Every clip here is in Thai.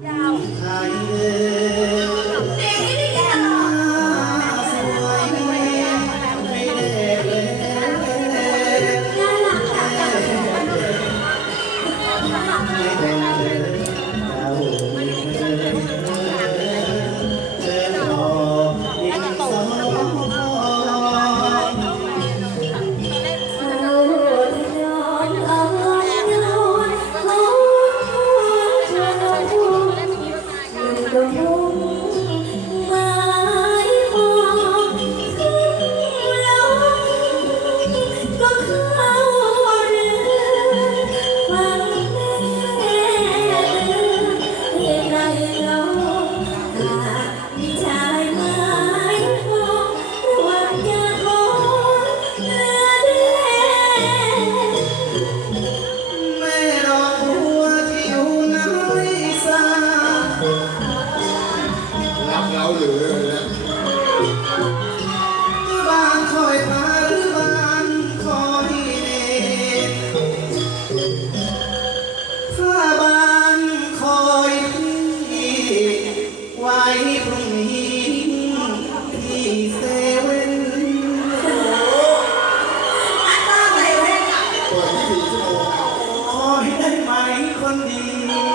ย อ บเราหรือเนี่ยบ้านคอยพาหรือบ้านคอยเนตถ้าบ้านคอยพี่ไว้พรุ่งนี้ที่เซเว่นเปิดที่สี่ชั่วโมงเอาคอยได้ไหมคนดี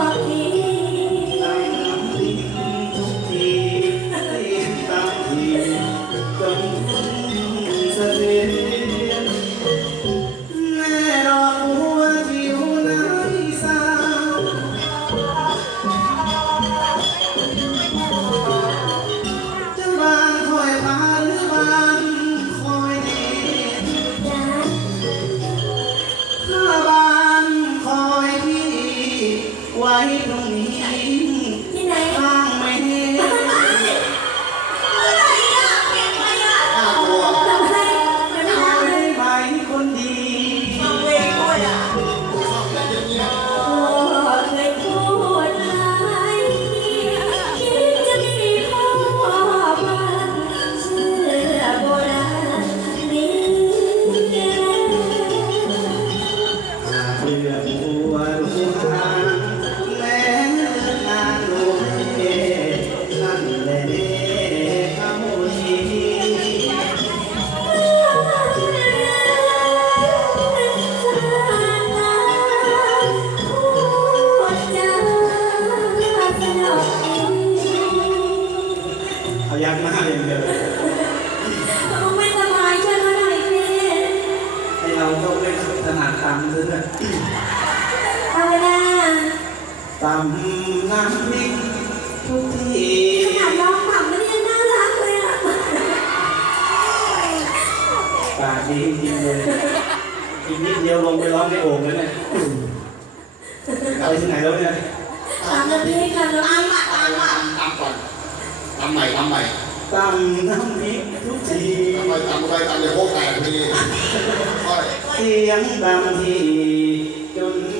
ทุ ยักหน้าอย่างเดียวให้เราต้องเล่นถนัดตำซะด้วยตำน้ำพริกทุกทีปากดีจริงๆเลยอีกนิดเดียวลงไปร้องในโอ่งเลยเนี่ยไปที่ไหนแล้วเนี่ยตามอะตามอะตามก่อน ตามใหม่ตามใหม่ตำน้ำพริกทุกทีตามไปตามไปตามเดี๋ยวโคกแตกพอดีค่อย เสียงดำที่จนทุ่งสะเทื